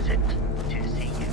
pleasant to see you.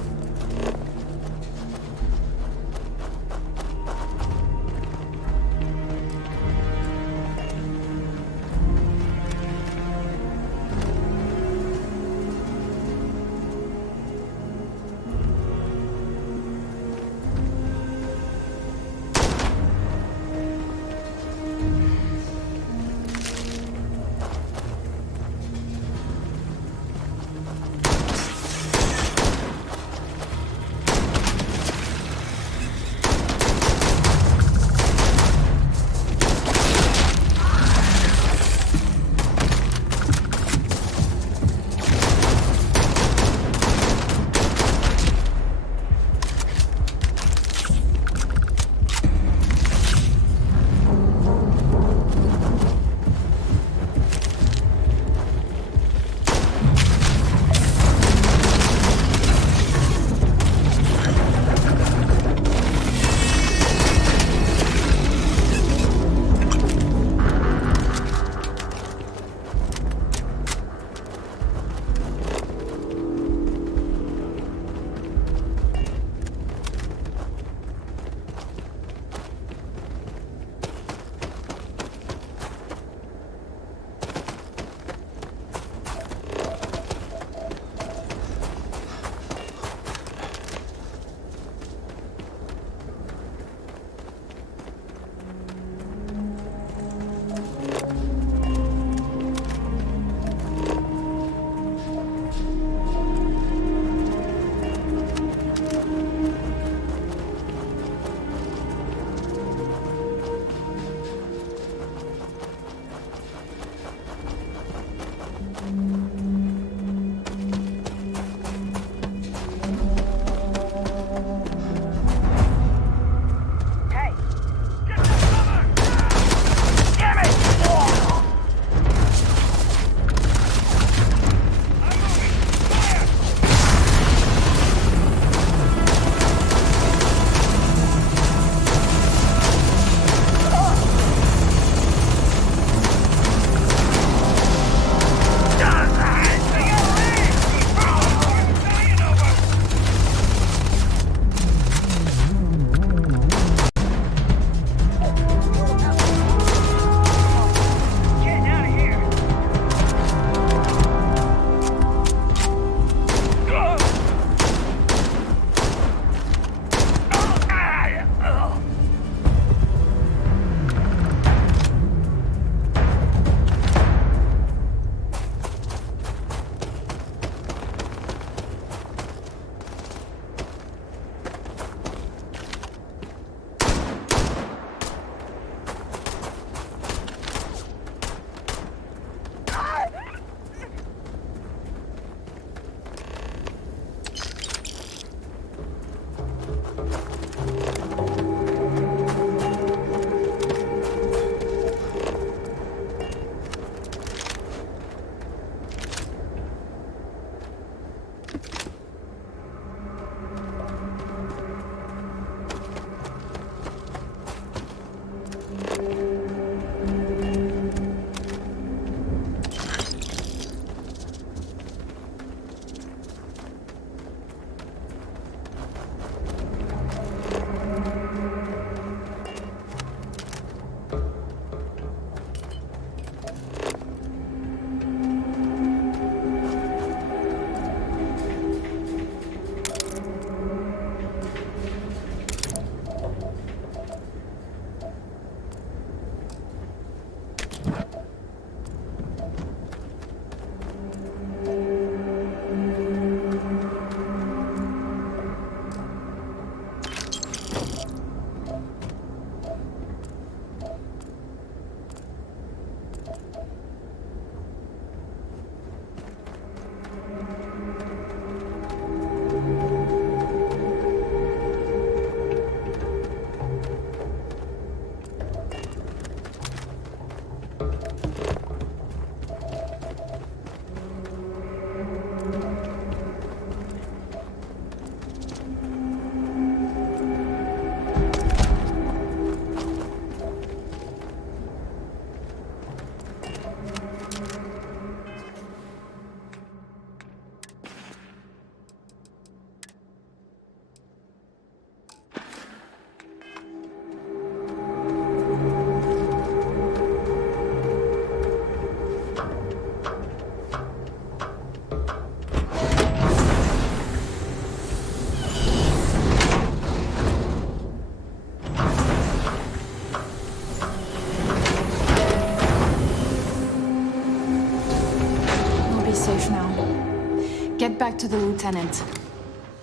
get back to the lieutenant.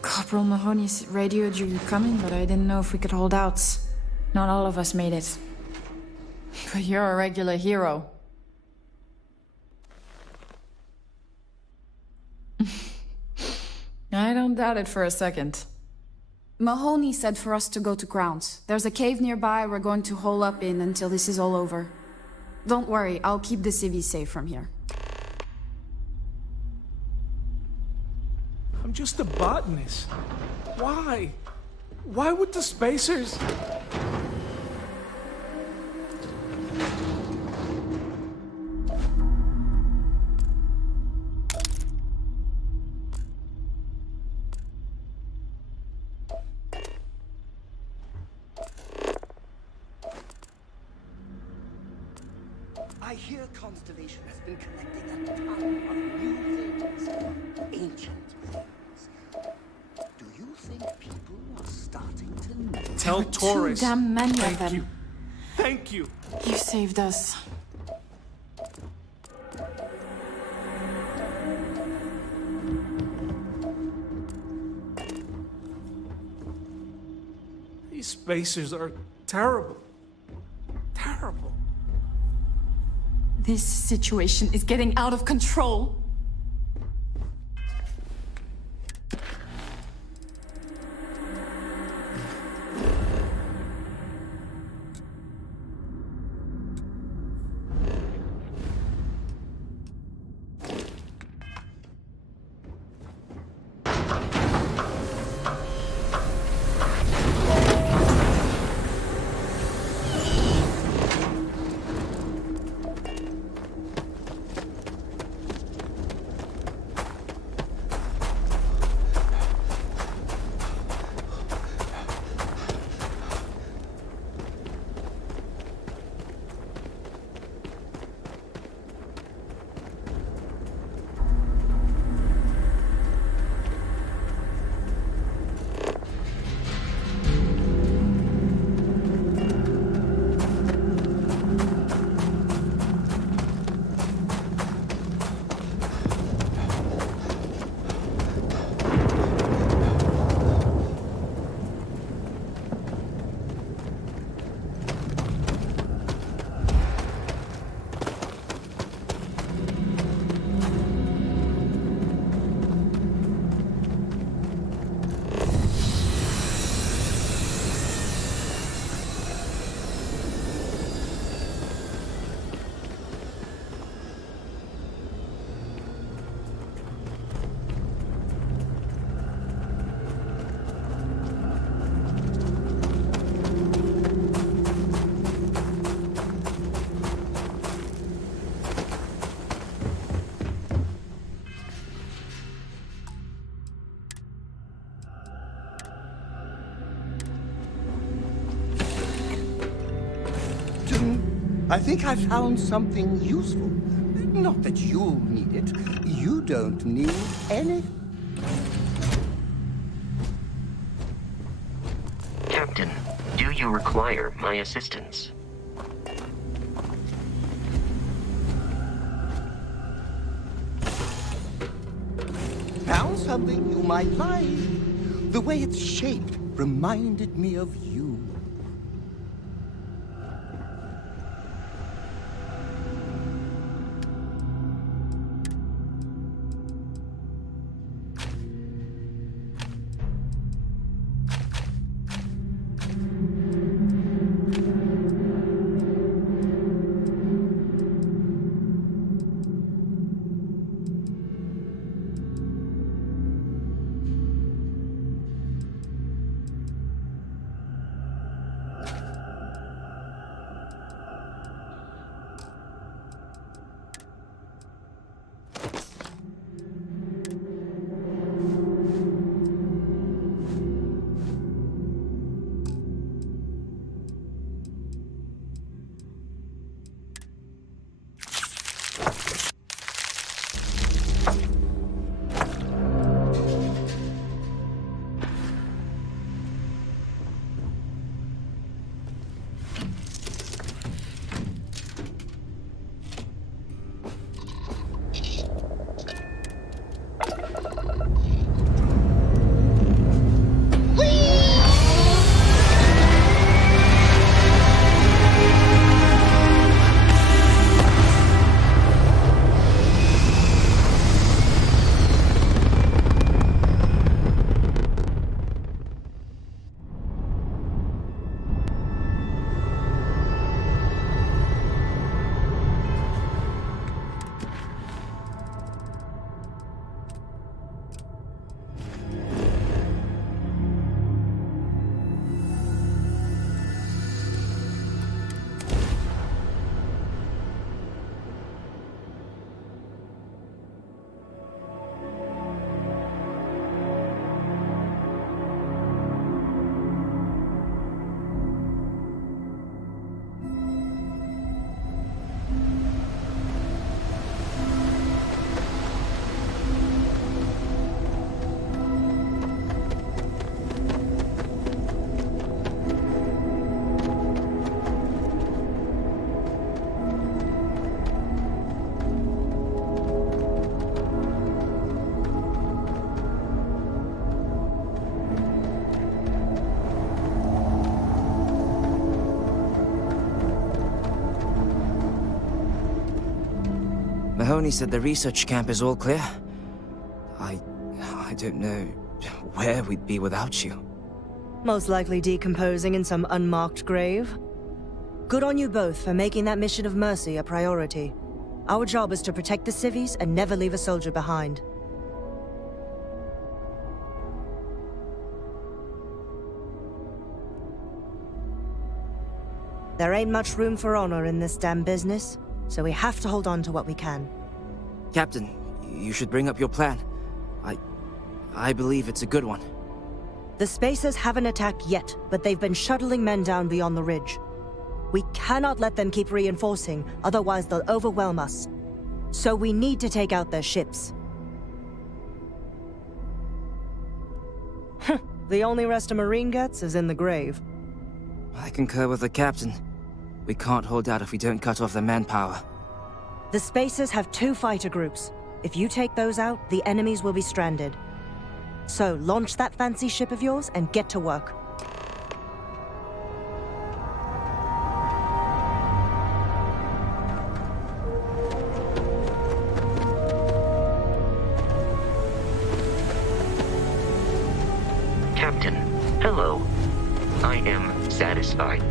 Corporal Mahoney's radioed you coming, but I didn't know if we could hold out. Not all of us made it. But you're a regular hero. I don't doubt it for a second. Mahoney said for us to go to grounds. There's a cave nearby we're going to hole up in until this is all over. Don't worry, I'll keep the civvies safe from here. I'm just a botanist. Why? Why would the spacers... I hear Constellation has been collecting a ton of new things. Ancient things. Do you think people are starting to know? Tell Taurus. Too damn many of them. Thank you. Thank you. You saved us. These spacers are terrible. Terrible. This situation is getting out of control. I think I found something useful. Not that you'll need it. You don't need any. Captain, do you require my assistance? Found something you might like. The way it's shaped reminded me of you. Mahoney said the research camp is all clear. I don't know where we'd be without you. Most likely decomposing in some unmarked grave. Good on you both for making that mission of mercy a priority. Our job is to protect the civvies and never leave a soldier behind. There ain't much room for honor in this damn business, so we have to hold on to what we can. Captain, you should bring up your plan. I believe it's a good one. The Spacers haven't attacked yet, but they've been shuttling men down beyond the ridge. We cannot let them keep reinforcing, otherwise they'll overwhelm us. So we need to take out their ships. The only rest a Marine gets is in the grave. I concur with the captain. We can't hold out if we don't cut off their manpower. The Spacers have 2 fighter groups. If you take those out, the enemies will be stranded. So launch that fancy ship of yours and get to work. Captain, hello. I am satisfied.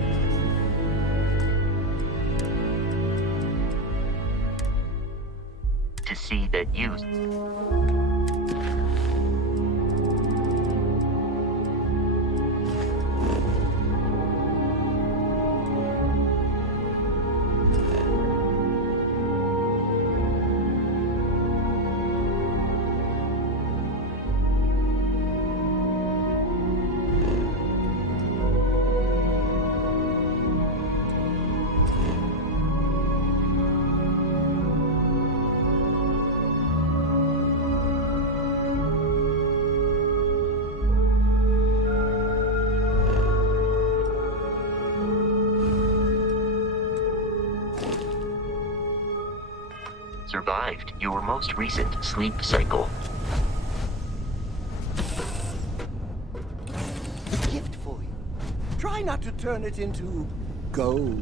To see that you... survived your most recent sleep cycle. A gift for you. Try not to turn it into gold.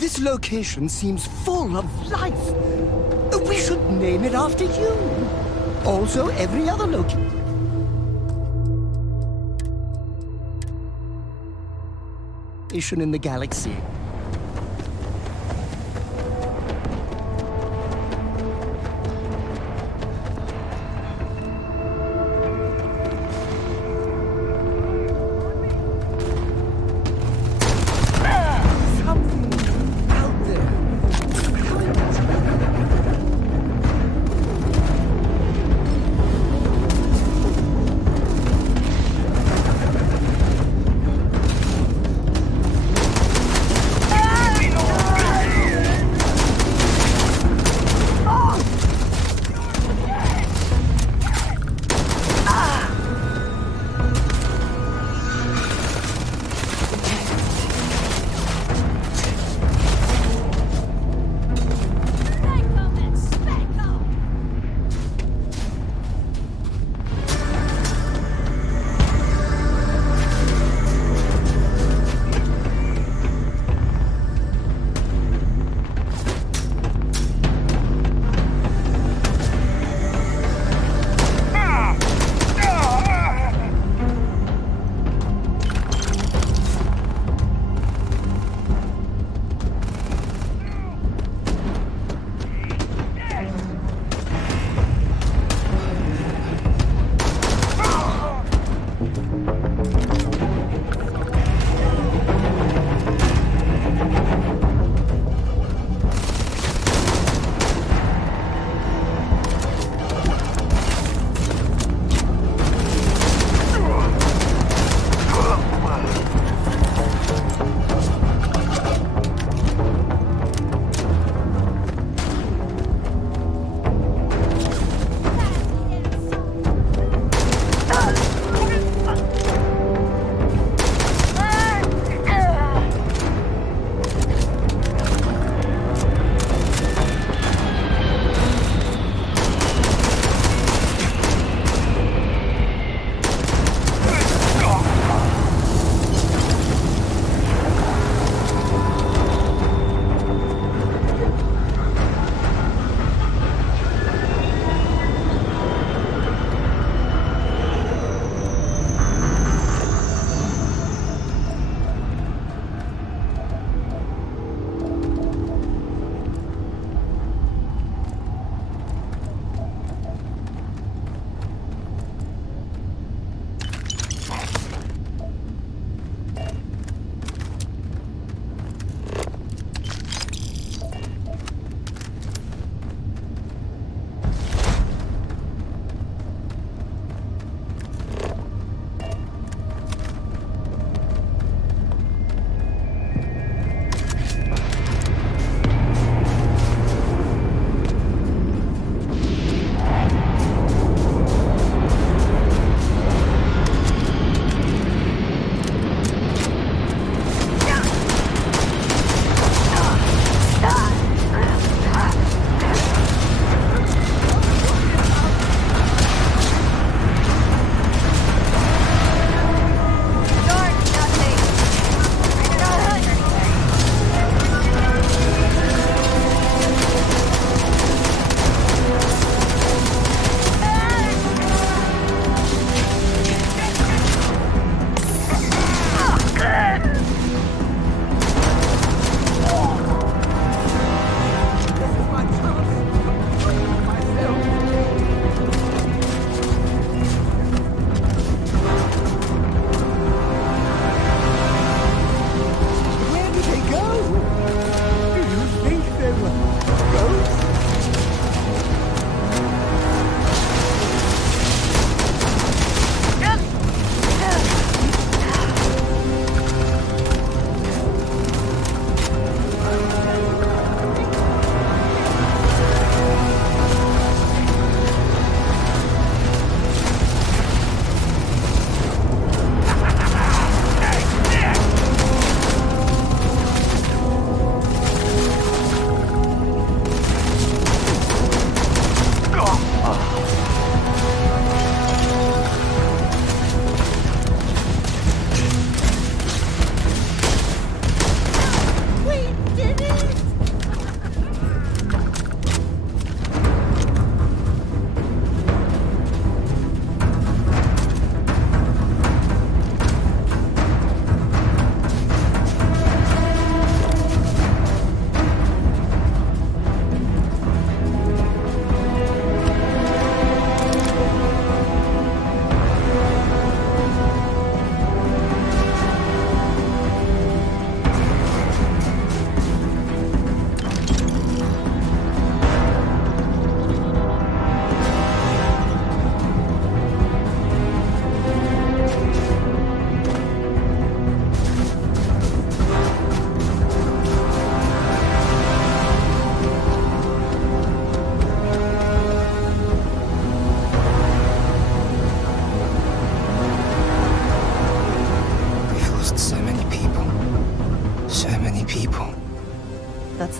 This location seems full of life. We should name it after you. Also, every other location. In the galaxy. Something out there.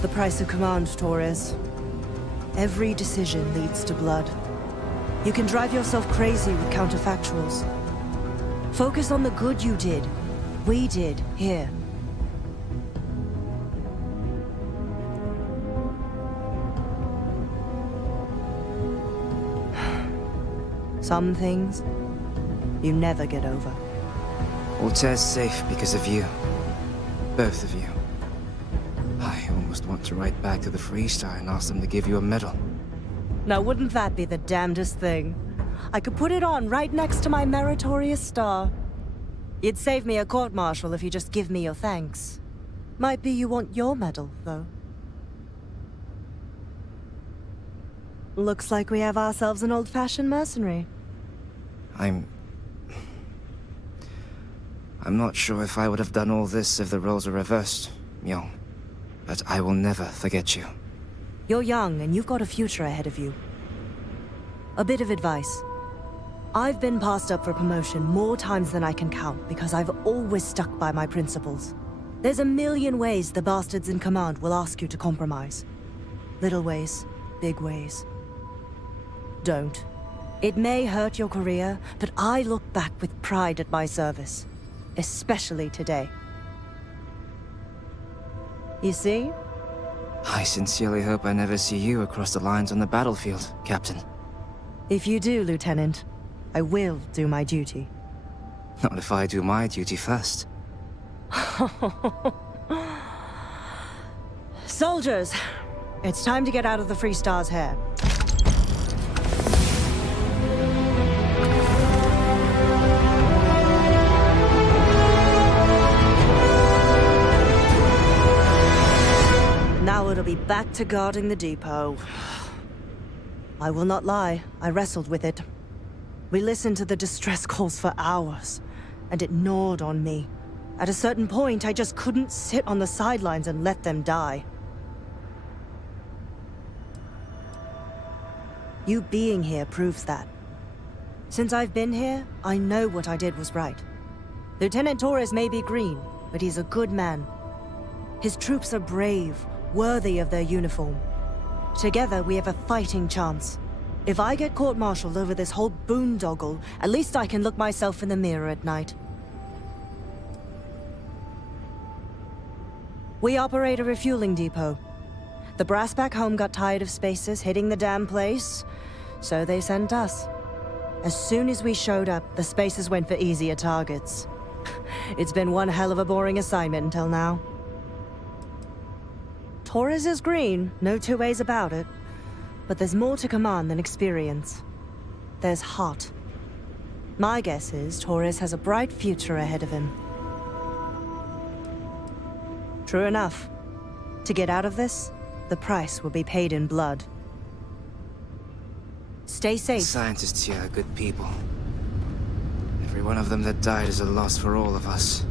the price of command, Torres. Every decision leads to blood. You can drive yourself crazy with counterfactuals. Focus on the good you did. We did, here. Some things, you never get over. Altair's safe because of you. Both of you. I almost want to write back to the Freestar and ask them to give you a medal. Now wouldn't that be the damnedest thing? I could put it on right next to my meritorious star. You'd save me a court-martial if you just give me your thanks. Might be you want your medal, though. Looks like we have ourselves an old-fashioned mercenary. I'm not sure if I would have done all this if the roles were reversed, young. But I will never forget you. You're young, and you've got a future ahead of you. A bit of advice. I've been passed up for promotion more times than I can count because I've always stuck by my principles. There's a million ways the bastards in command will ask you to compromise. Little ways, big ways. Don't. It may hurt your career, but I look back with pride at my service. Especially today. You see? I sincerely hope I never see you across the lines on the battlefield, Captain. If you do, Lieutenant, I will do my duty. Not if I do my duty first. Soldiers, it's time to get out of the Freestar's hair. Now it'll be back to guarding the depot. I will not lie, I wrestled with it. We listened to the distress calls for hours, and it gnawed on me. At a certain point, I just couldn't sit on the sidelines and let them die. You being here proves that. Since I've been here, I know what I did was right. Lieutenant Torres may be green, but he's a good man. His troops are brave, worthy of their uniform. Together, we have a fighting chance. If I get court-martialed over this whole boondoggle, at least I can look myself in the mirror at night. We operate a refueling depot. The brass back home got tired of spacers hitting the damn place, so they sent us. As soon as we showed up, the spacers went for easier targets. It's been one hell of a boring assignment until now. Torres is green, no two ways about it. But there's more to command than experience. There's heart. My guess is Torres has a bright future ahead of him. True enough. To get out of this, the price will be paid in blood. Stay The safe. scientists here are good people. Every one of them that died is a loss for all of us.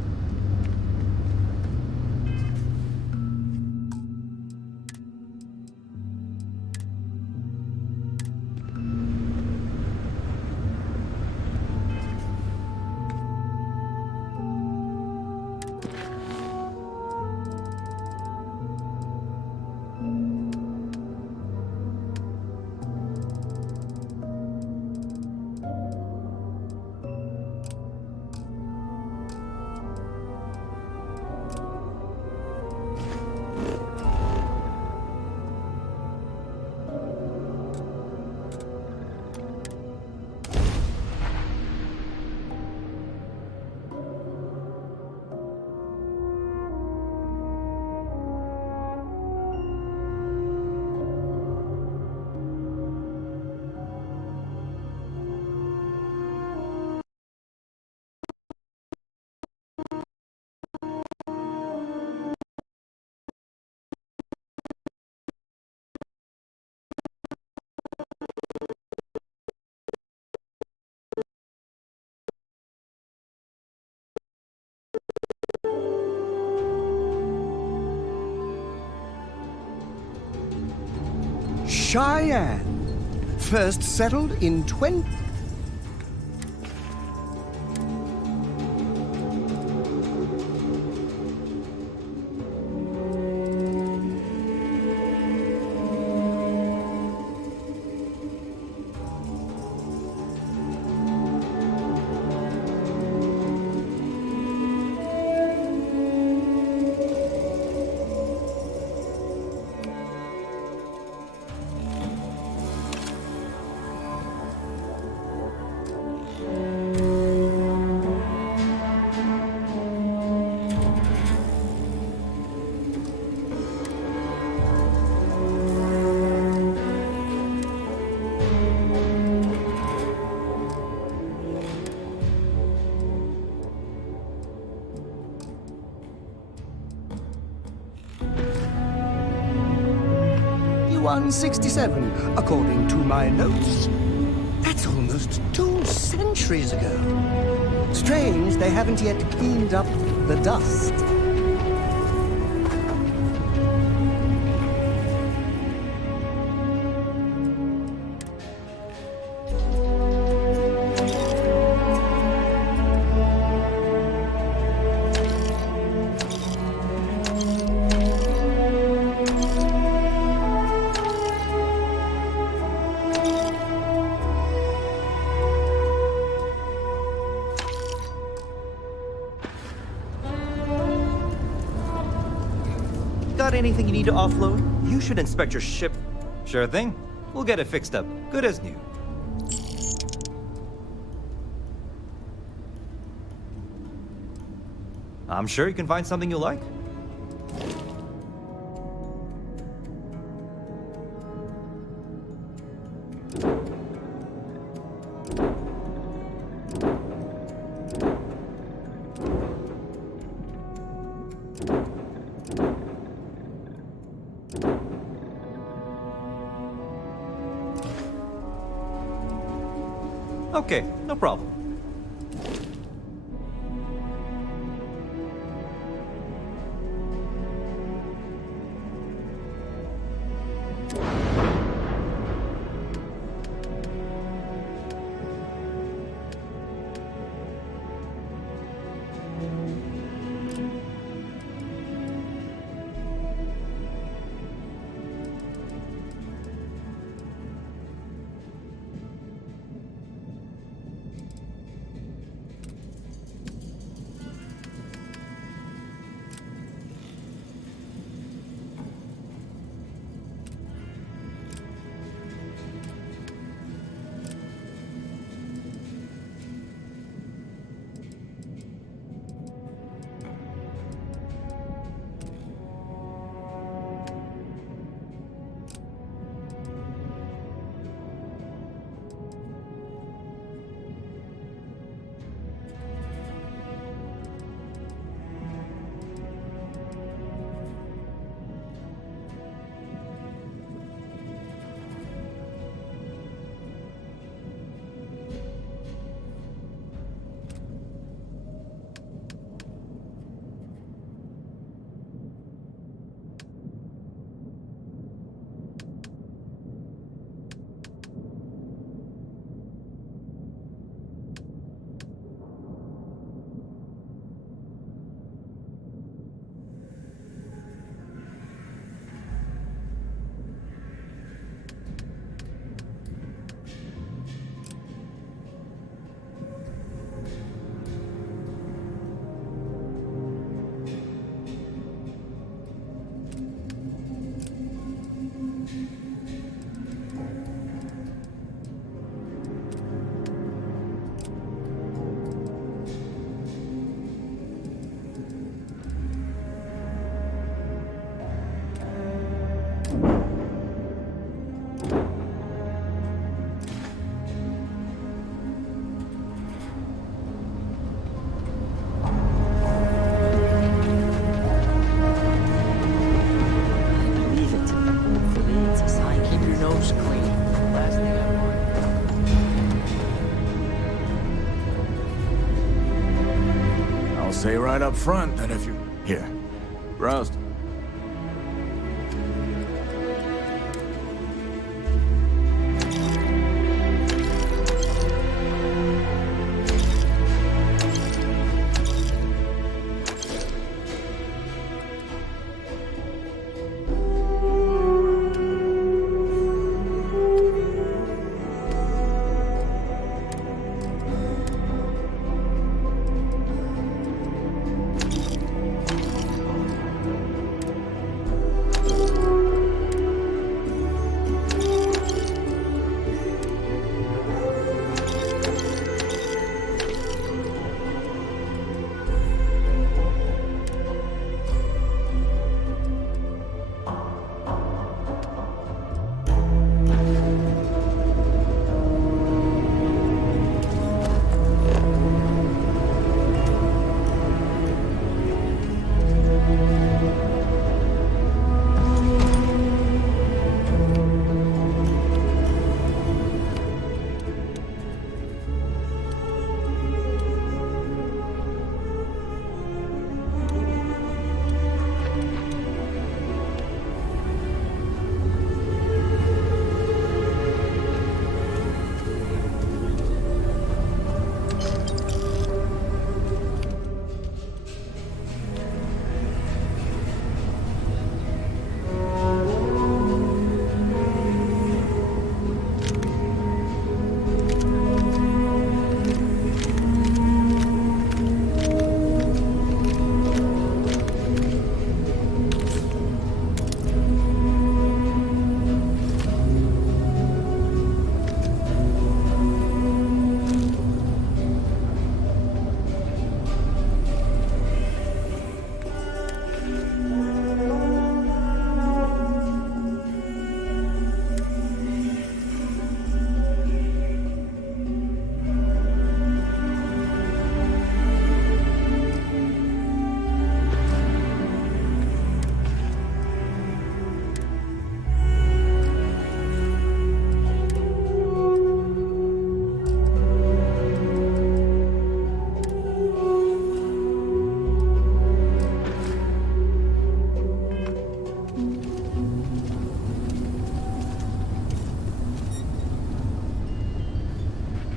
Cheyenne, first settled in 20... 167, according to my notes. That's almost 2 centuries ago. Strange they haven't yet cleaned up the dust. Got anything you need to offload? You should inspect your ship. Sure thing. We'll get it fixed up. Good as new. I'm sure you can find something you like. Okay, no problem. Say right up front that if you... Here. Roast.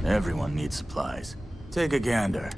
Everyone needs supplies. Take a gander.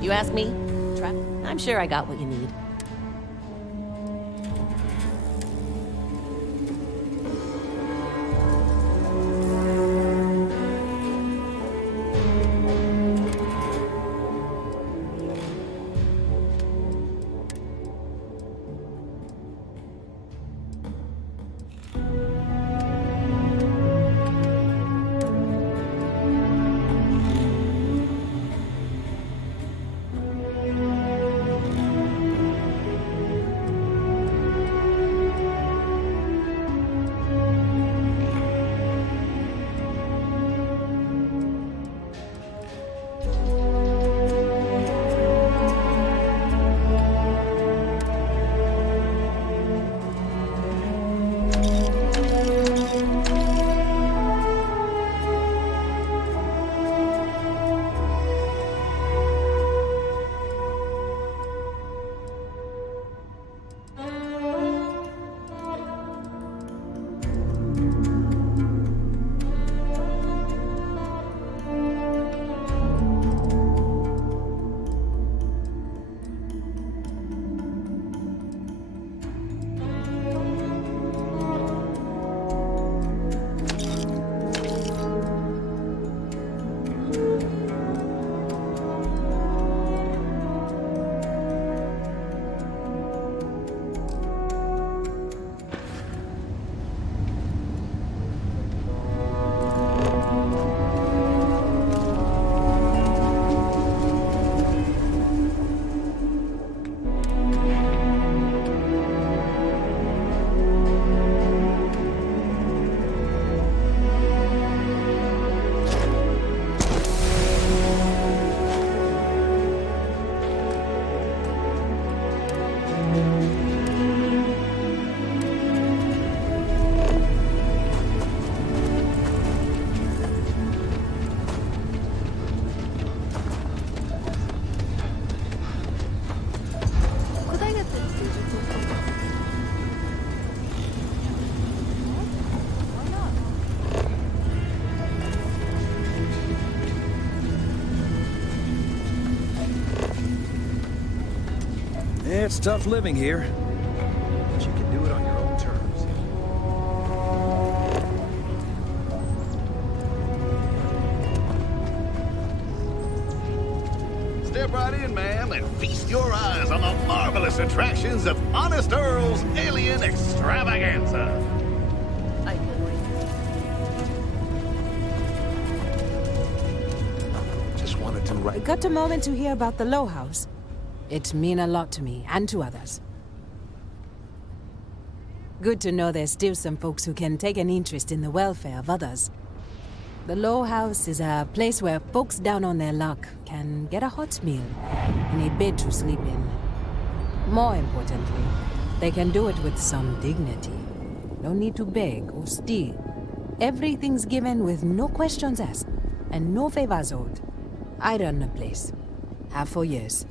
You ask me? I'm sure I got what you need. It's tough living here, but you can do it on your own terms. Step right in, ma'am, and feast your eyes on the marvelous attractions of Honest Earl's Alien Extravaganza. Just wanted to write. Got a moment to hear about the Low House? It mean a lot to me, and to others. Good to know there's still some folks who can take an interest in the welfare of others. The Low House is a place where folks down on their luck can get a hot meal and a bed to sleep in. More importantly, they can do it with some dignity. No need to beg or steal. Everything's given with no questions asked, and no favors owed. I run the place. Have for years.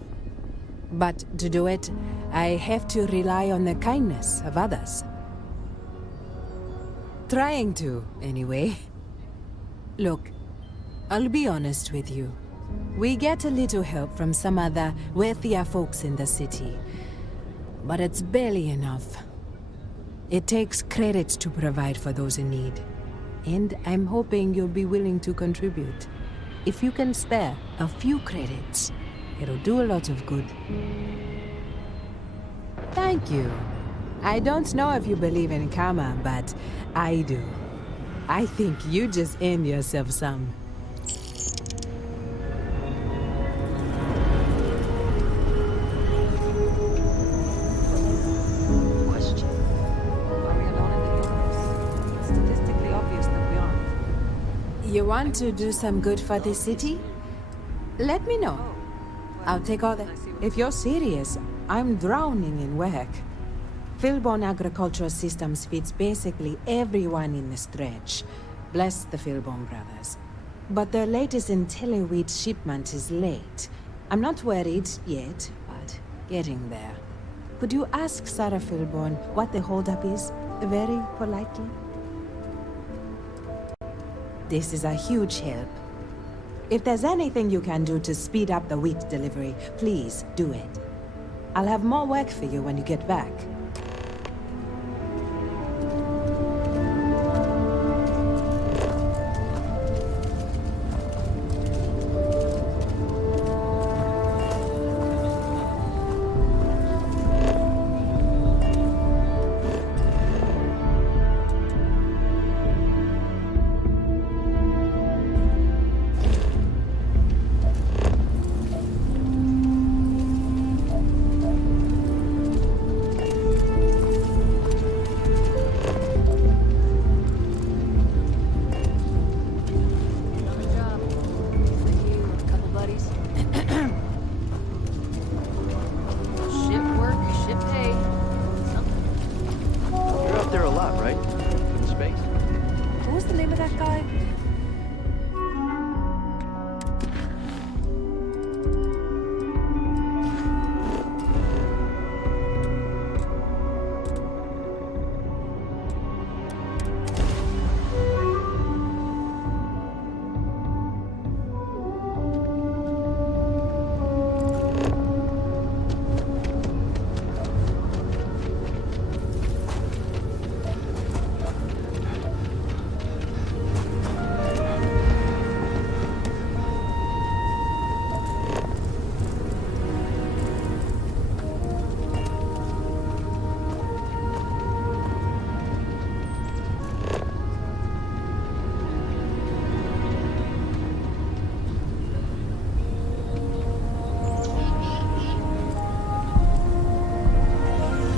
But to do it, I have to rely on the kindness of others. Trying to, anyway. Look, I'll be honest with you. We get a little help from some other wealthier folks in the city. But it's barely enough. It takes credits to provide for those in need. And I'm hoping you'll be willing to contribute. If you can spare a few credits, it'll do a lot of good. Thank you. I don't know if you believe in karma, but I do. I think you just earned yourself some. Question. Are we alone in the universe? It's statistically obvious that we aren't. You want to do some good for the city? Let me know. I'll take all the... If you're serious, I'm drowning in work. Philborn Agricultural Systems feeds basically everyone in the stretch. Bless the Philborn brothers. But their latest IntelliWheat shipment is late. I'm not worried yet, but getting there. Could you ask Sarah Philborn what the holdup is? Very politely. This is a huge help. If there's anything you can do to speed up the wheat delivery, please do it. I'll have more work for you when you get back.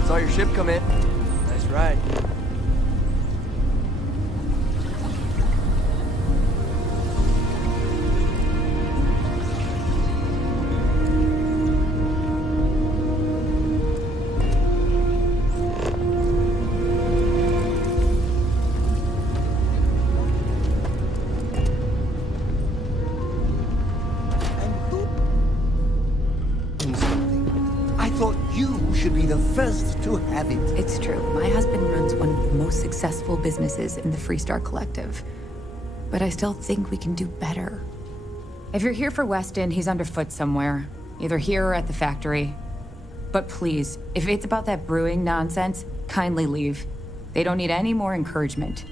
Saw your ship come in. Nice ride. First to have it. It's true. My husband runs one of the most successful businesses in the Freestar Collective. But I still think we can do better. If you're here for Weston, he's underfoot somewhere. Either here or at the factory. But please, if it's about that brewing nonsense, kindly leave. They don't need any more encouragement.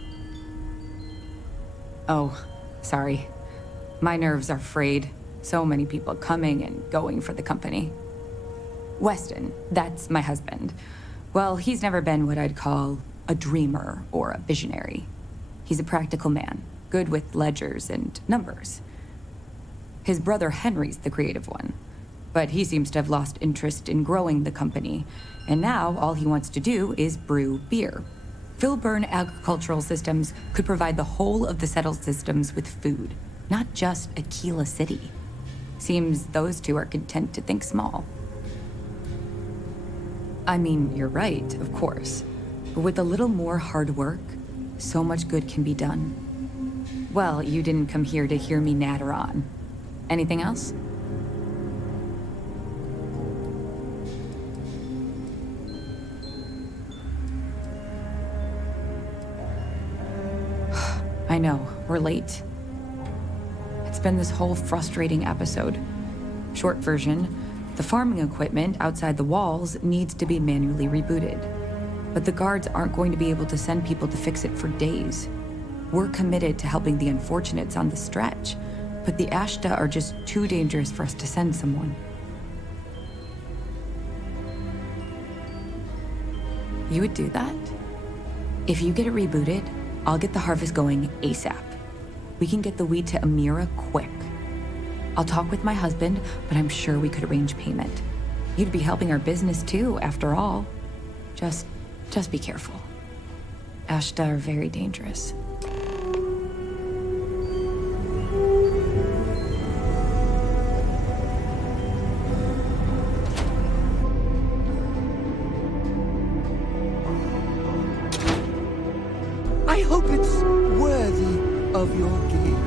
Oh, sorry. My nerves are frayed. So many people coming and going for the company. Weston, that's my husband. Well, he's never been what I'd call a dreamer or a visionary. He's a practical man, good with ledgers and numbers. His brother Henry's the creative one, but he seems to have lost interest in growing the company, and now all he wants to do is brew beer. Philburn Agricultural Systems could provide the whole of the settled systems with food, not just Aquila City. Seems those two are content to think small. I mean, you're right, of course. But with a little more hard work, so much good can be done. Well, you didn't come here to hear me natter on. Anything else? I know, we're late. It's been this whole frustrating episode. Short version. The farming equipment outside the walls needs to be manually rebooted. But the guards aren't going to be able to send people to fix it for days. We're committed to helping the unfortunates on the stretch, but the Ashta are just too dangerous for us to send someone. You would do that? If you get it rebooted, I'll get the harvest going ASAP. We can get the weed to Amira quick. I'll talk with my husband, but I'm sure we could arrange payment. You'd be helping our business too, after all. Just be careful. Ashta are very dangerous. I hope it's worthy of your gaze.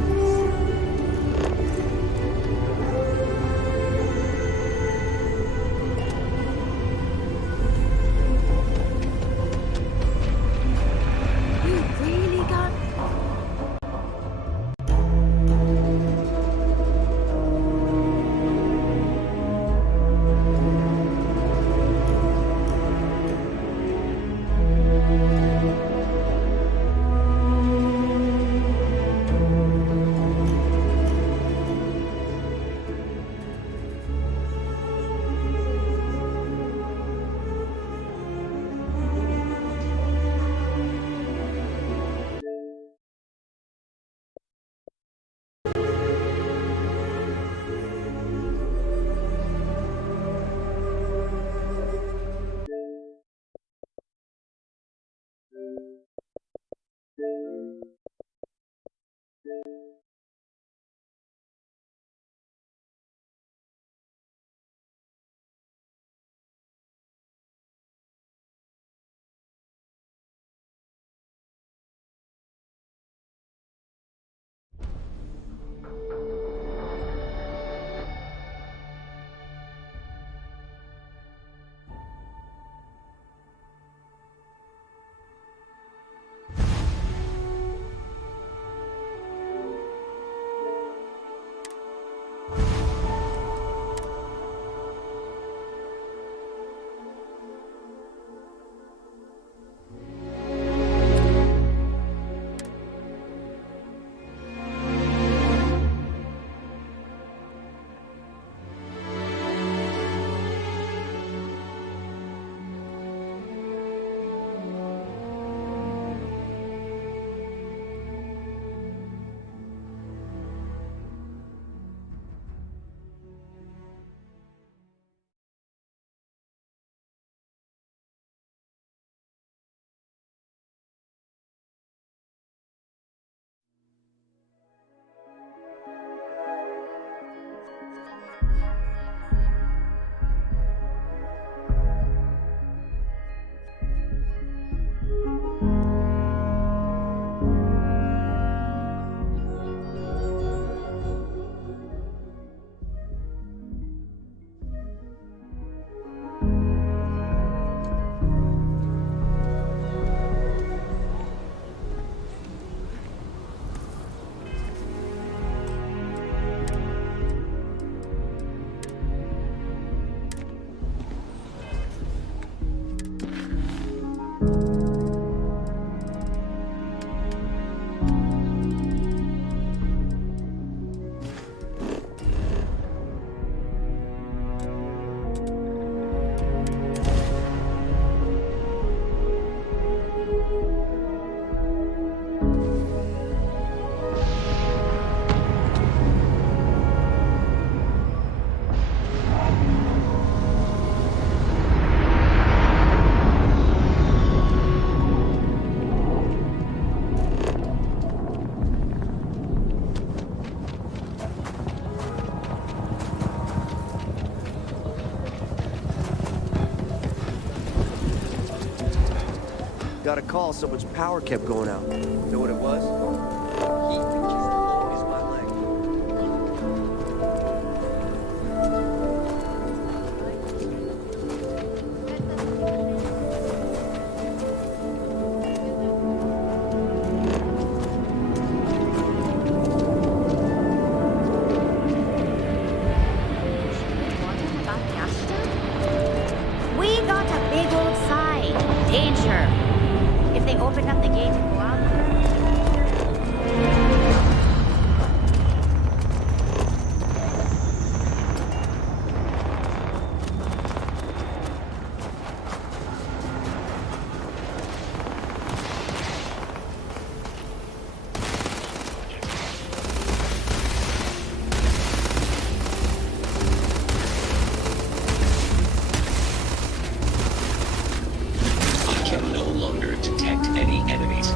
Got a call, someone's power kept going out. Know what it was? Heat reaches as long as my leg. We got a big old sign. Danger. If they open up the gate and go out longer detect any enemies.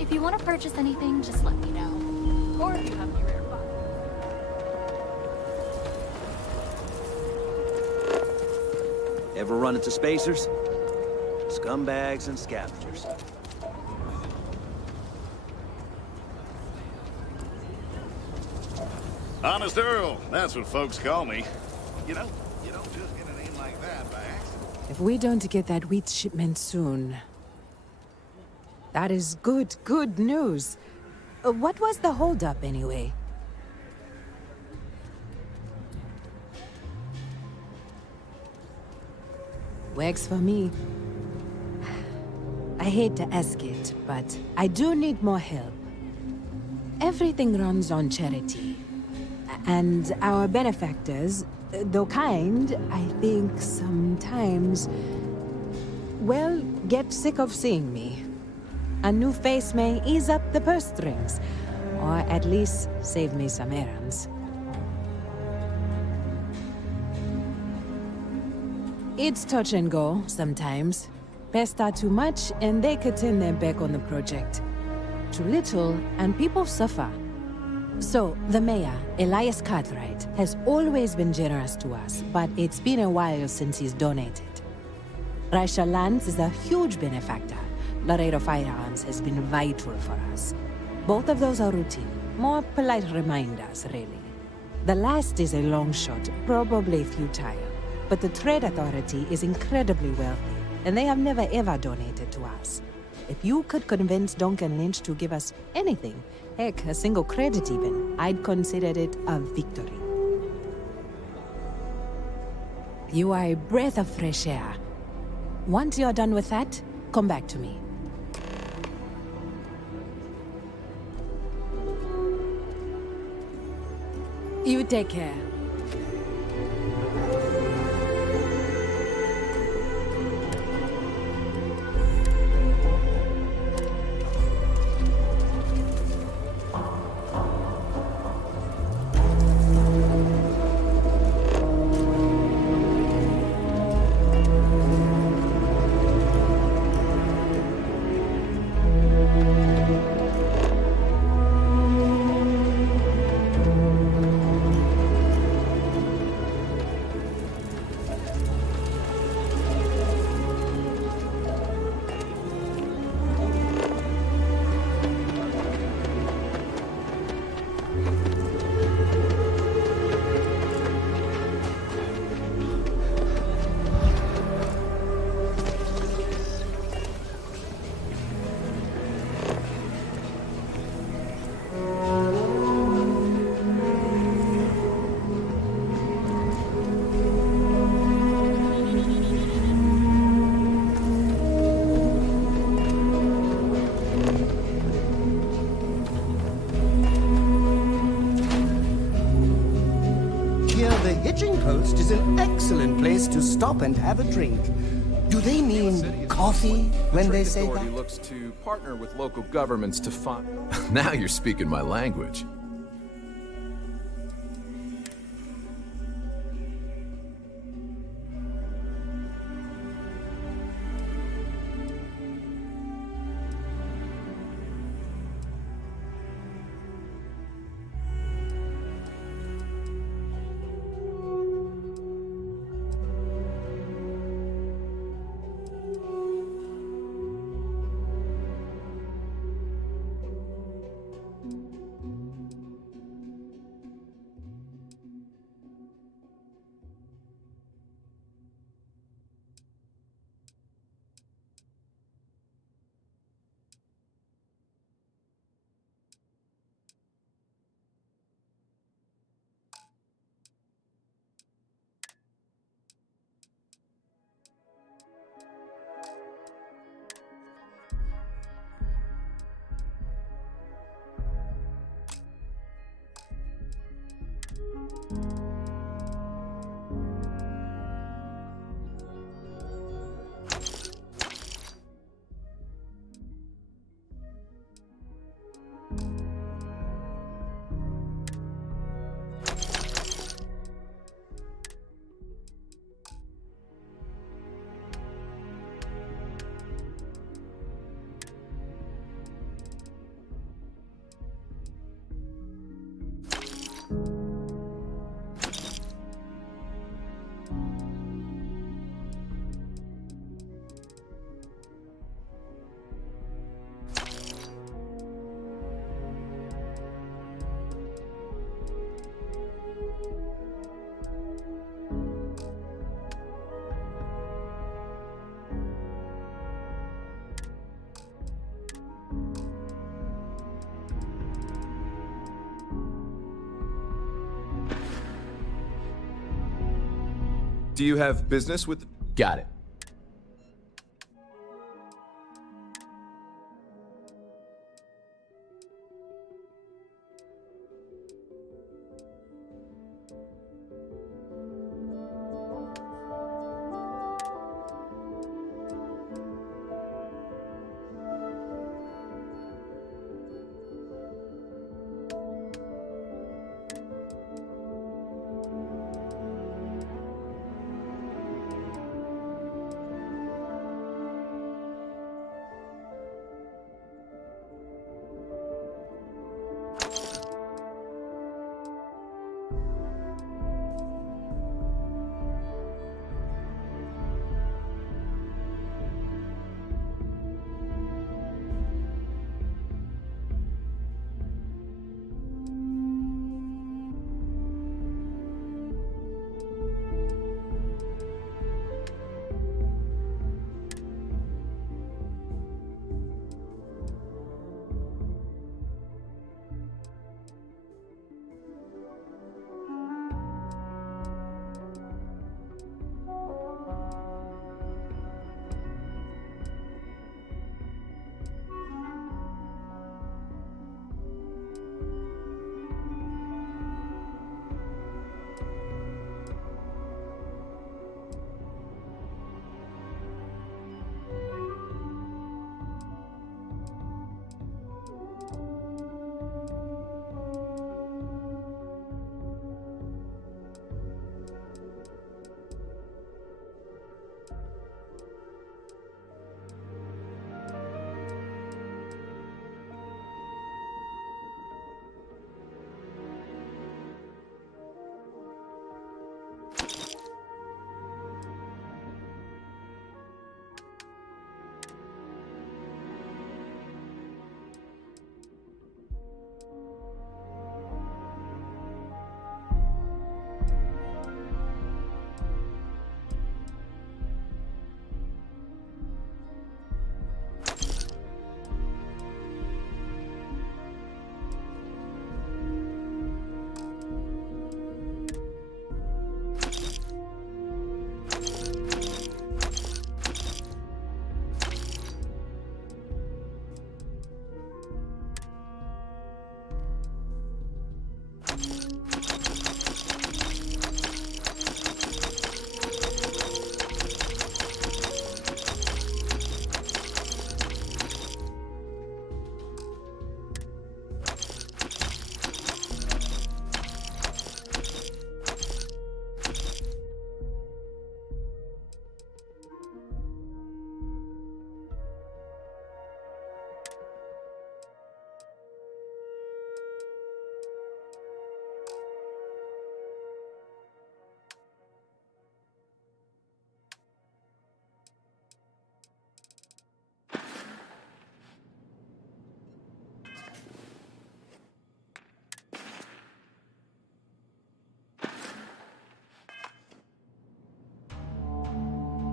If you want to purchase anything, just let me know. Or if you have any rare find. Ever run into spacers? Scumbags and scavengers. Honest Earl, that's what folks call me. You know, you don't just get a name like that by accident. If we don't get that wheat shipment soon... That is good news. What was the holdup, anyway? Works for me. I hate to ask it, but I do need more help. Everything runs on charity. And our benefactors, though kind, I think sometimes... well, get sick of seeing me. A new face may ease up the purse strings, or at least save me some errands. It's touch and go, sometimes. Pester too much, and they could turn their back on the project. Too little, and people suffer. So, the mayor, Elias Cartwright, has always been generous to us, but it's been a while since he's donated. Raisha Lands is a huge benefactor. Laredo Firearms has been vital for us. Both of those are routine, more polite reminders, really. The last is a long shot, probably futile. But the Trade Authority is incredibly wealthy, and they have never ever donated to us. If you could convince Duncan Lynch to give us anything, heck, a single credit even, I'd consider it a victory. You are a breath of fresh air. Once you're done with that, come back to me. You take care. coast is an excellent place to stop and have a drink. Do they mean coffee when they say that? Looks to partner with local governments to find... Now you're speaking my language. Do you have business with... Got it.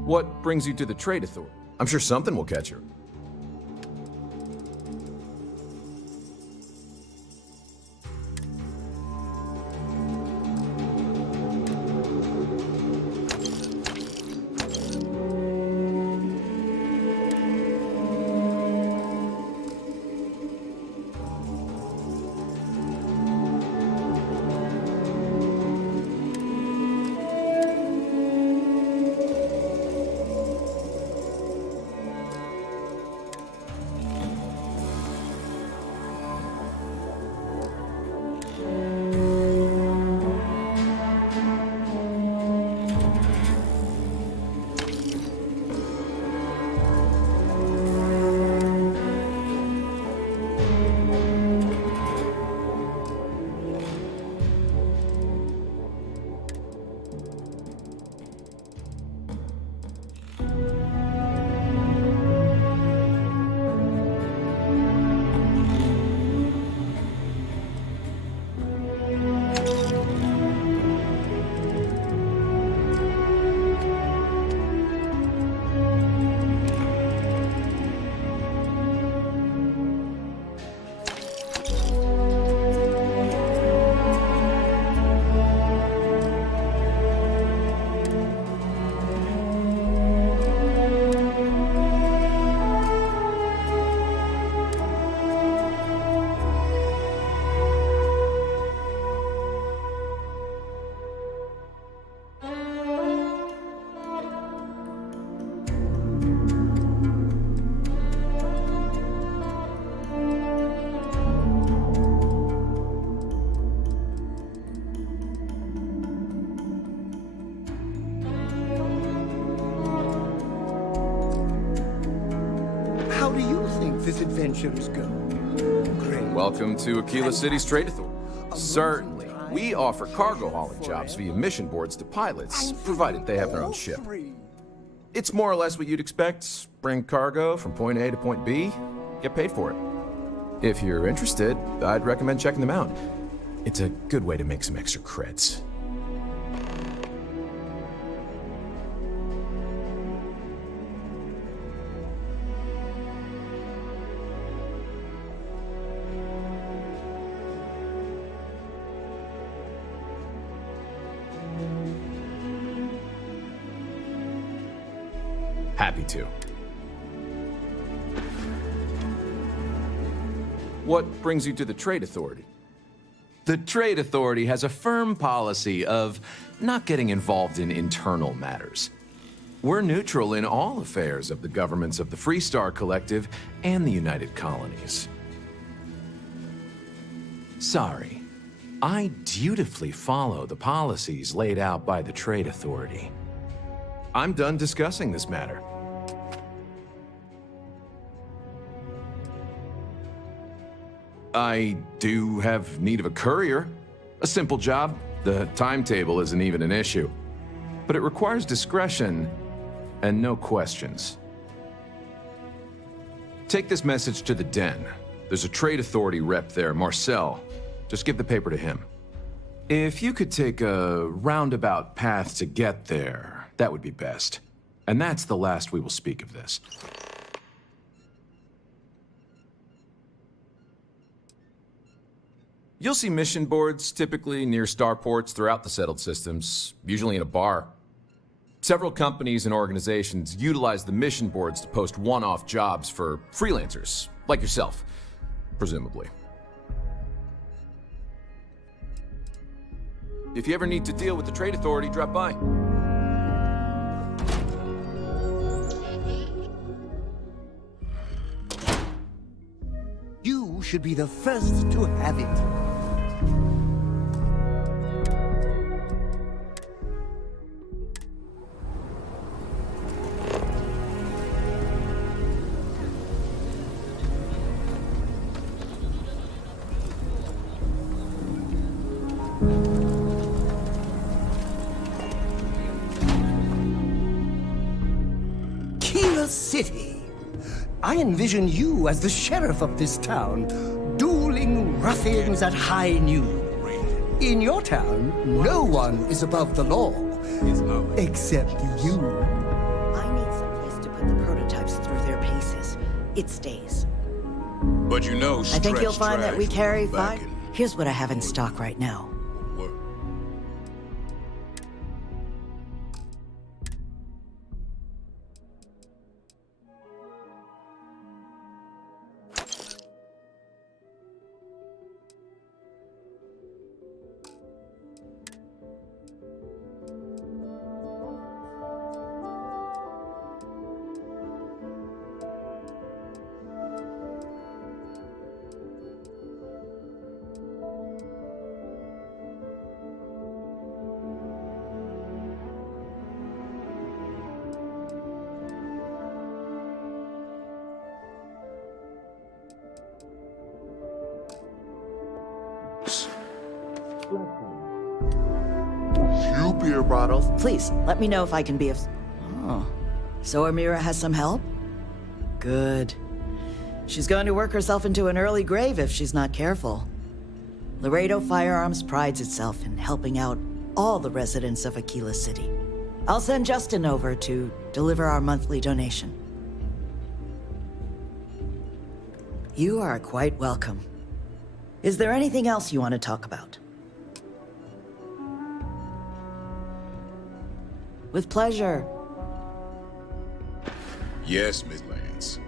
What brings you to the Trade Authority? I'm sure something will catch her. This adventure's go. Great. Welcome to Aquila City's Trade Authority. Certainly. We offer cargo hauling jobs via mission boards to pilots, provided they have their own ship. It's more or less what you'd expect. Bring cargo from point A to point B, get paid for it. If you're interested, I'd recommend checking them out. It's a good way to make some extra creds. Happy to. What brings you to the Trade Authority? The Trade Authority has a firm policy of not getting involved in internal matters. We're neutral in all affairs of the governments of the Freestar Collective and the United Colonies. Sorry, I dutifully follow the policies laid out by the Trade Authority. I'm done discussing this matter. I do have need of a courier. A simple job. The timetable isn't even an issue. But it requires discretion and no questions. Take this message to the Den. There's a Trade Authority rep there, Marcel. Just give the paper to him. If you could take a roundabout path to get there, that would be best. And that's the last we will speak of this. You'll see mission boards typically near starports throughout the settled systems, usually in a bar. Several companies and organizations utilize the mission boards to post one-off jobs for freelancers, like yourself, presumably. If you ever need to deal with the Trade Authority, drop by. You should be the first to have it. City. I envision you as the sheriff of this town, dueling ruffians at high noon. In your town, no one is above the law, except you. it stays. But you know, I think you'll stretch find that we trash carry back fine. Here's what I have in stock right now. Few beer bottles. Please, let me know if I can be of... Oh. So Amira has some help? Good. She's going to work herself into an early grave if she's not careful. Laredo Firearms prides itself in helping out all the residents of Aquila City. I'll send Justin over to deliver our monthly donation. You are quite welcome. Is there anything else you want to talk about? With pleasure. Yes, Miss Lance.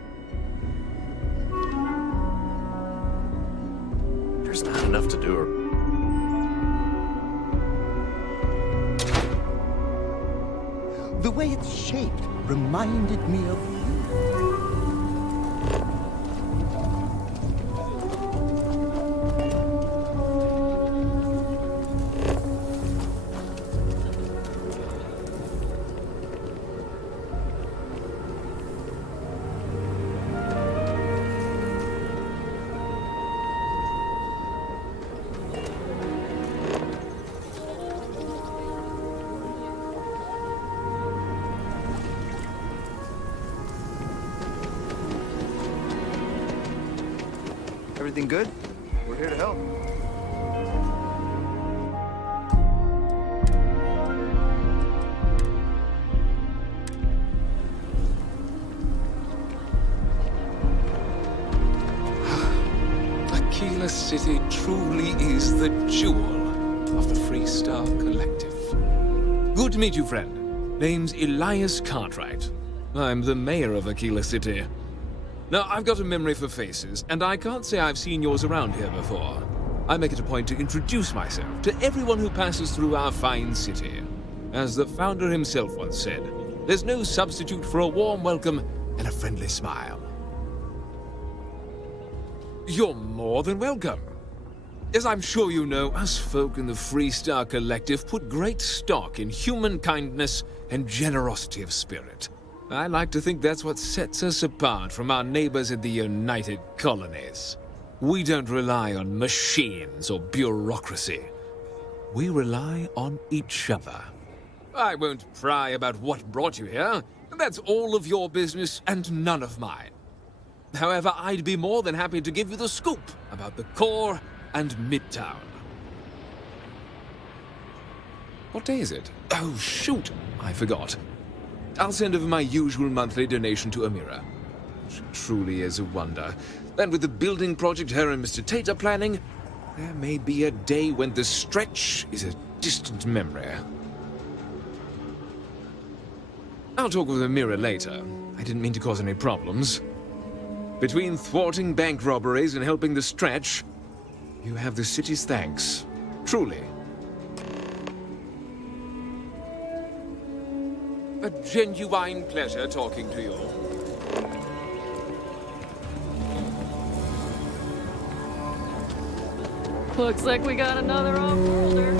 There's not enough to do her. The way it's shaped reminded me of you. Everything good? We're here to help. Aquila City truly is the jewel of the Freestar Collective. Good to meet you, friend. Name's Elias Cartwright. I'm the mayor of Aquila City. Now, I've got a memory for faces, and I can't say I've seen yours around here before. I make it a point to introduce myself to everyone who passes through our fine city. As the founder himself once said, there's no substitute for a warm welcome and a friendly smile. You're more than welcome. As I'm sure you know, us folk in the Freestar Collective put great stock in human kindness and generosity of spirit. I like to think that's what sets us apart from our neighbors in the United Colonies. We don't rely on machines or bureaucracy. We rely on each other. I won't pry about what brought you here. That's all of your business and none of mine. However, I'd be more than happy to give you the scoop about the core and Midtown. What day is it? Oh, shoot! I forgot. I'll send over my usual monthly donation to Amira. She truly is a wonder. And with the building project her and Mr. Tate are planning, there may be a day when the stretch is a distant memory. I'll talk with Amira later. I didn't mean to cause any problems. Between thwarting bank robberies and helping the stretch, you have the city's thanks. Truly. A genuine pleasure talking to you. Looks like we got another off-worlder.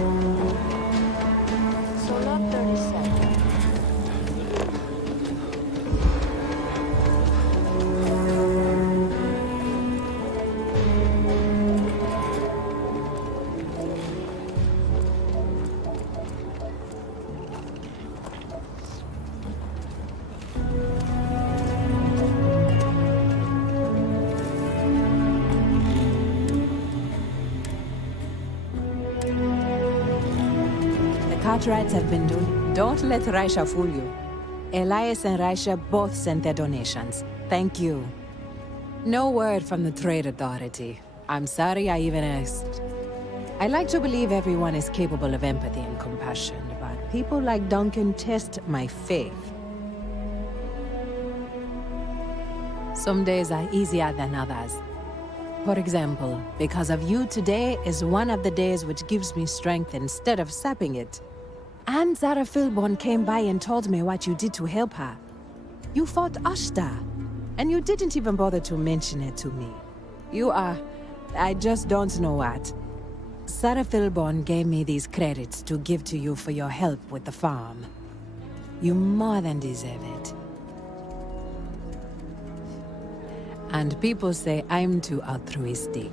Solar 37. Cartwrights have been doing. Don't let Raisha fool you. Elias and Raisha both sent their donations. Thank you. No word from the Trade Authority. I'm sorry I even asked. I like to believe everyone is capable of empathy and compassion, but people like Duncan test my faith. Some days are easier than others. For example, because of you, today is one of the days which gives me strength instead of sapping it. And Zara Philborn came by and told me what you did to help her. You fought Ashta, and you didn't even bother to mention it to me. You are... I just don't know what. Sarah Philborn gave me these credits to give to you for your help with the farm. You more than deserve it. And people say I'm too altruistic.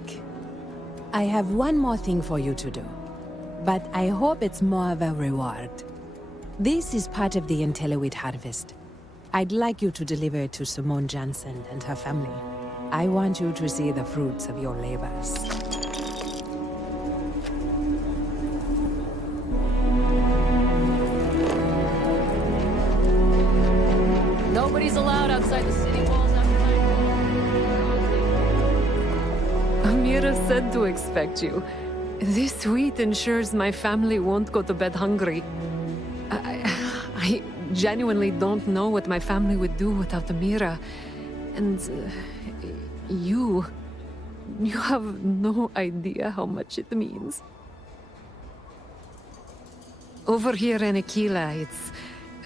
I have one more thing for you to do, but I hope it's more of a reward. This is part of the Intelliwit harvest. I'd like you to deliver it to Simone Jansen and her family. I want you to see the fruits of your labors. Nobody's allowed outside the city walls after nightfall. Amira said to expect you. This wheat ensures my family won't go to bed hungry. I genuinely don't know what my family would do without Amira. And you have no idea how much it means. Over here in Aquila, it's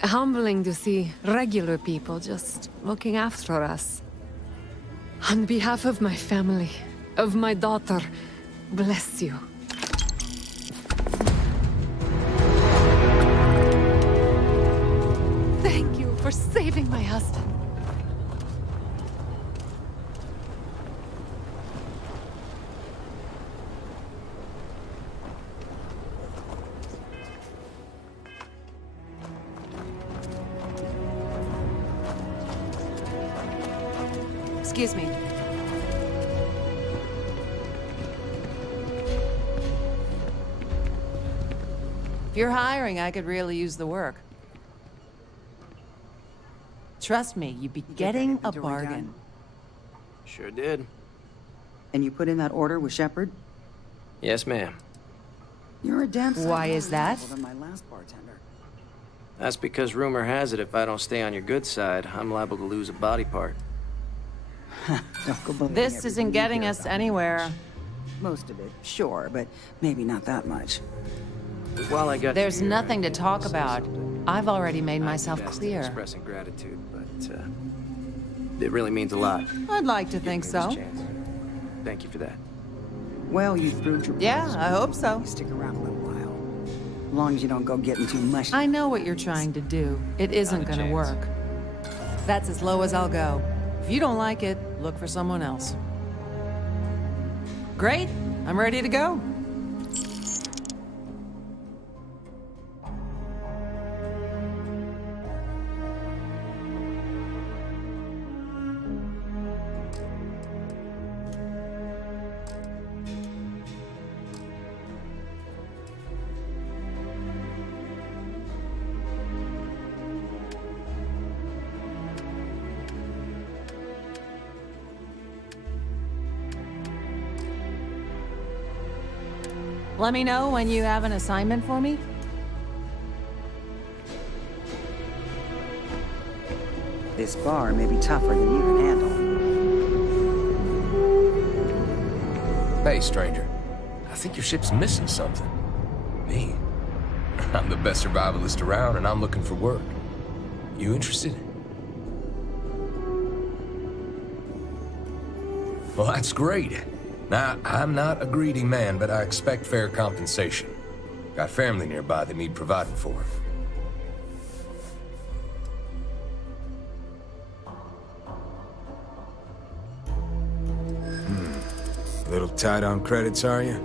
humbling to see regular people just looking after us. On behalf of my family, of my daughter, bless you. Thank you for saving my husband. Excuse me. If you're hiring, I could really use the work. Trust me, you'd be getting a bargain. Sure did. And you put in that order with Shepard? Yes, ma'am. You're a damn sight Why is that? more than my last bartender. That's because rumor has it if I don't stay on your good side, I'm liable to lose a body part. Don't go believing This everything isn't you getting hear us about me. anywhere. Most of it, sure, but maybe not that much. While I got There's you here, nothing to I talk say about. something. I've already made I'm myself best at clear. expressing gratitude, but it really means a lot. I'd like to think Giving me so. this chance. Thank you for that. Well, you proved your Yeah, point. I hope so. Stick around a little while. As long as you don't go getting too mushy. I know what you're trying to do. It isn't Not a gonna chance. work. That's as low as I'll go. If you don't like it, look for someone else. Great, I'm ready to go. Let me know when you have an assignment for me. This bar may be tougher than you can handle. Hey, stranger. I think your ship's missing something. Me? I'm the best survivalist around, and I'm looking for work. You interested? Well, that's great. Now, I'm not a greedy man, but I expect fair compensation. Got family nearby that need providing for. A little tight on credits, are you?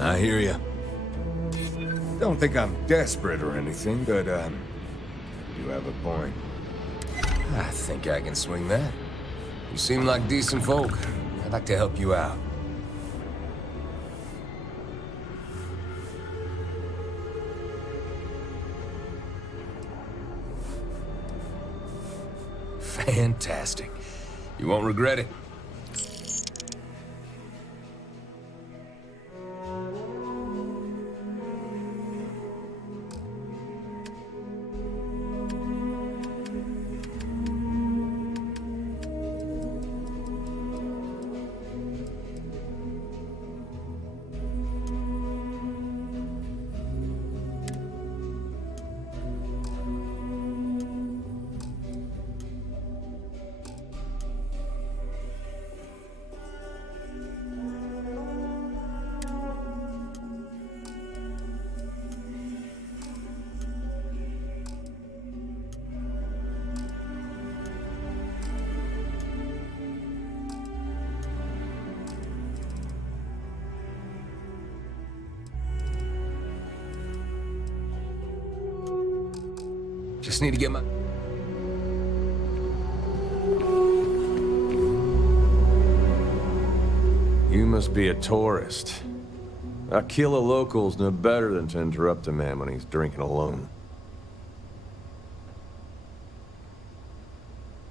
I hear you. Don't think I'm desperate or anything, but, you have a point. I think I can swing that. You seem like decent folk. I'd like to help you out. Fantastic. You won't regret it. Just need to get my... You must be a tourist. A kill a local's no better than to interrupt a man when he's drinking alone.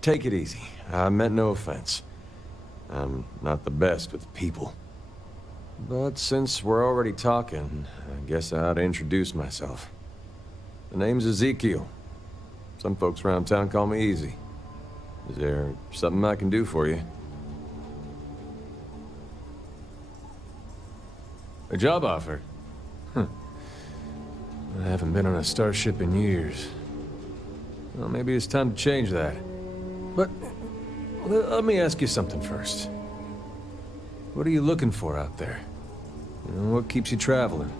Take it easy. I meant no offense. I'm not the best with people. But since we're already talking, I guess I ought to introduce myself. The name's Ezekiel. Some folks around town call me Easy. Is there something I can do for you? A job offer? Huh. I haven't been on a starship in years. Well, maybe it's time to change that. But let me ask you something first. What are you looking for out there? You know, what keeps you traveling?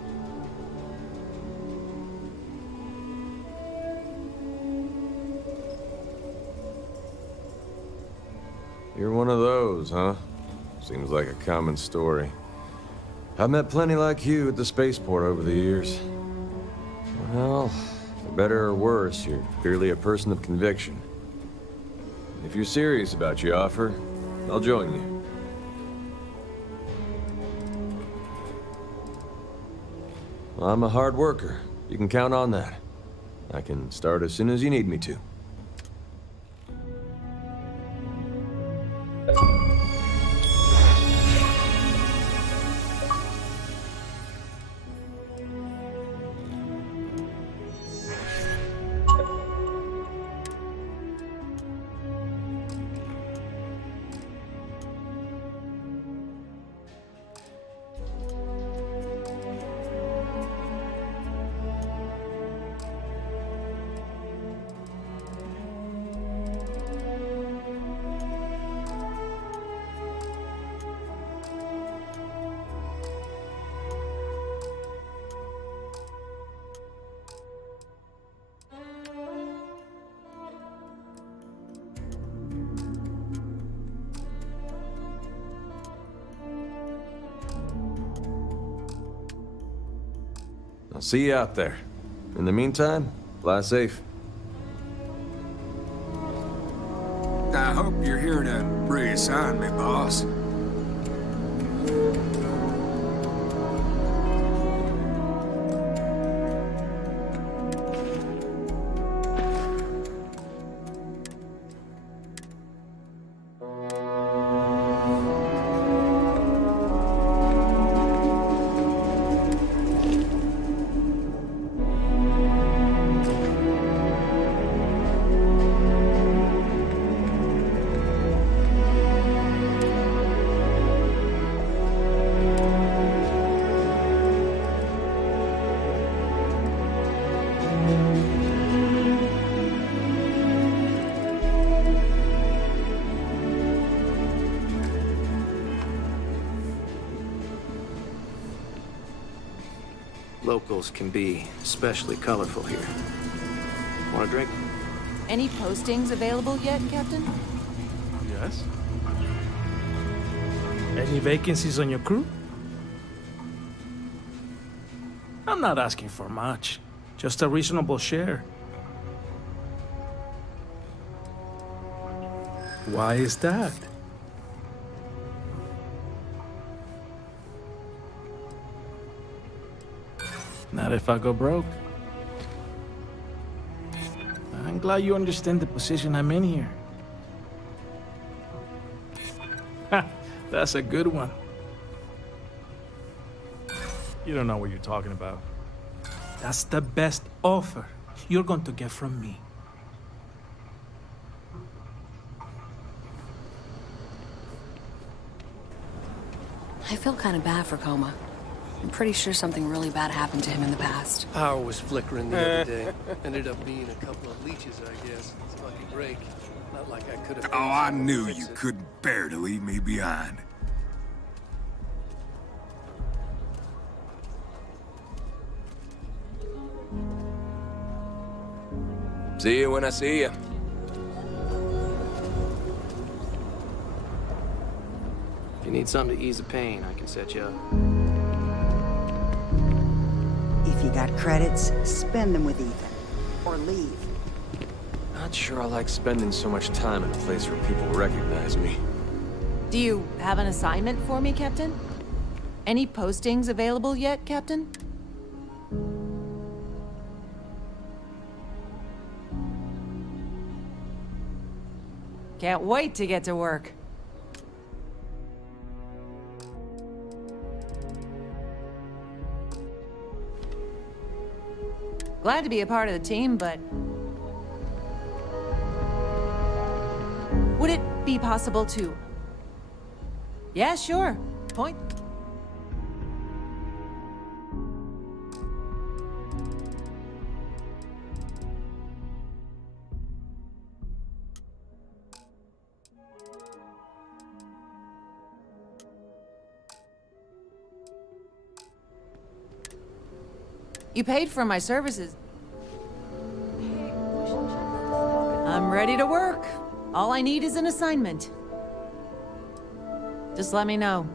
You're one of those, huh? Seems like a common story. I've met plenty like you at the spaceport over the years. Well, for better or worse, you're clearly a person of conviction. If you're serious about your offer, I'll join you. Well, I'm a hard worker. You can count on that. I can start as soon as you need me to. I'll see you out there. In the meantime, fly safe. I hope you're here to reassign me, boss. Locals can be especially colorful here. Want a drink? Any postings available yet, Captain? Yes. Any vacancies on your crew? I'm not asking for much. Just a reasonable share. Why is that? Not if I go broke. I'm glad you understand the position I'm in here. That's a good one. You don't know what you're talking about. That's the best offer you're going to get from me. I feel kind of bad for Coma. I'm pretty sure something really bad happened to him in the past. Power was flickering the other day. Ended up being a couple of leeches, I guess. It's lucky break. Not like I could have... Oh, I knew you couldn't bear to leave me behind. See you when I see you. If you need something to ease the pain, I can set you up. If you got credits, spend them with Ethan. Or leave. Not sure I like spending so much time in a place where people recognize me. Do you have an assignment for me, Captain? Any postings available yet, Captain? Can't wait to get to work. Glad to be a part of the team, but... would it be possible to... Yeah, sure. Point. You paid for my services. I'm ready to work. All I need is an assignment. Just let me know.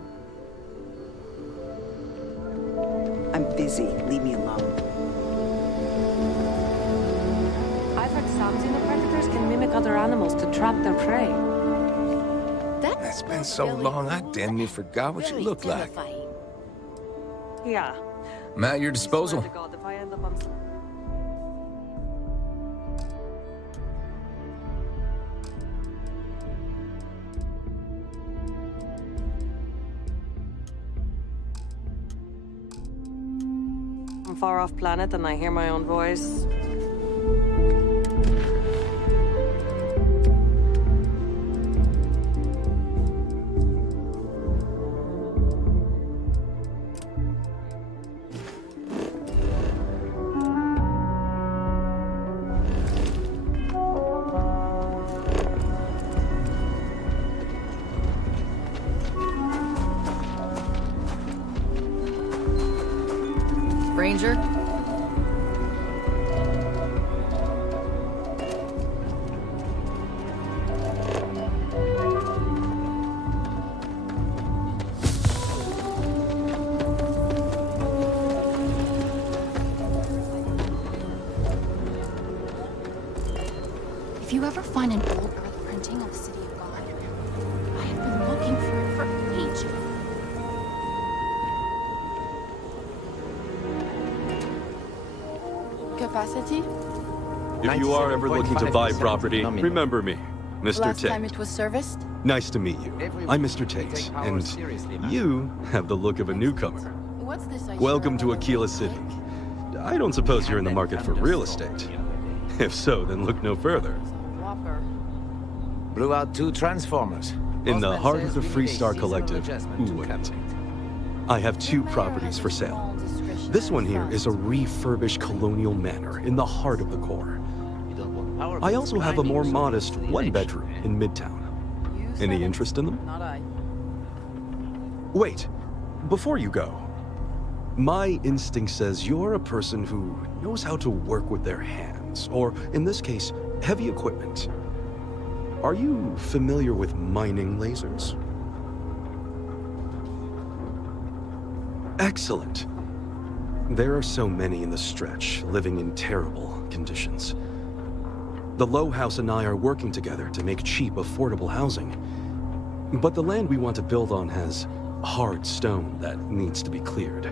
I'm busy. Leave me alone. I've heard some xenopredators can mimic other animals to trap their prey. It's been so long, I damn near forgot what you look like. Yeah. I'm at your disposal. God, if I end up on some... far-off planet and I hear my own voice. Ranger? If you ever find an old earth printing of the City of God, I have been looking for it for ages. Capacity? If you are ever looking to buy property, remember me, Mr. Last time Tate. it was serviced? Nice to meet you. I'm Mr. Tate, and you have the look of a newcomer. What's this I Welcome to share? Aquila City. I don't suppose you're in the market for real estate. If so, then look no further. Whopper. Blew out 2 transformers. In the Bossman heart says of the we need a Freestar seasonal Collective, adjustment to Uwant, I have 2 properties for sale. This one here is a refurbished colonial manor in the heart of the core. I also have a more modest 1-bedroom in Midtown. Any interest in them? Not I. Wait, before you go, my instinct says you're a person who knows how to work with their hands, or in this case, heavy equipment. Are you familiar with mining lasers? Excellent. There are so many in the stretch, living in terrible conditions. The Low House and I are working together to make cheap, affordable housing. But the land we want to build on has hard stone that needs to be cleared.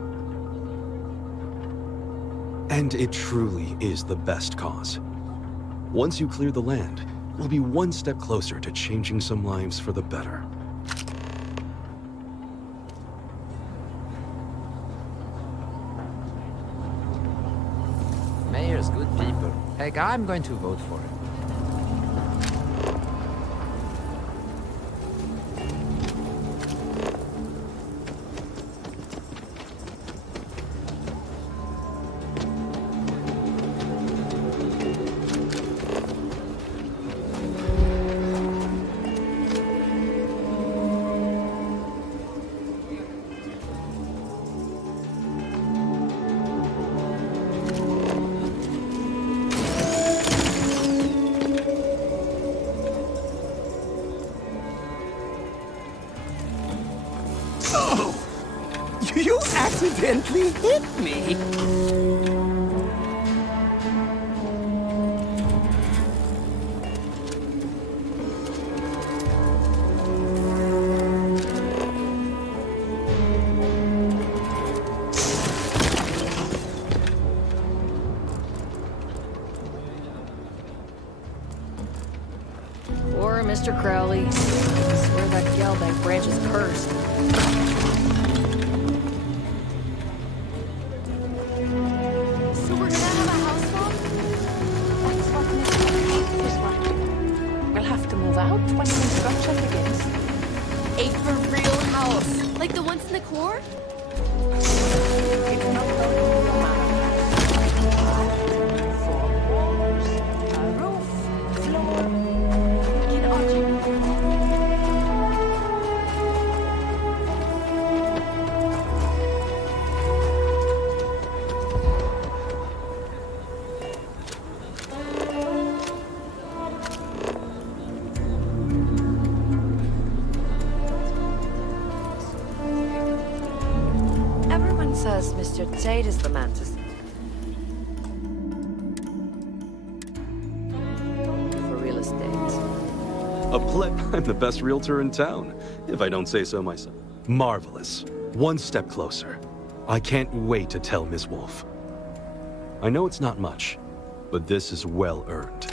And it truly is the best cause. Once you clear the land, we'll be one step closer to changing some lives for the better. There's good people. Heck, I'm going to vote for him. You accidentally hit me! Poor Mr. Crowley. I swear that Gelbank branch is cursed. So we're gonna have a house bomb? That's what Mr. Pely is working. We'll have to move out when construction begins. A for real house, like the ones in the core? It's not going to be a manor house. 4 walls, a roof, floor. We can argue. Everyone says Mr. Tate is the man to for real estate. I'm the best realtor in town, if I don't say so myself. Marvelous. One step closer. I can't wait to tell Ms. Wolf. I know it's not much, but this is well earned.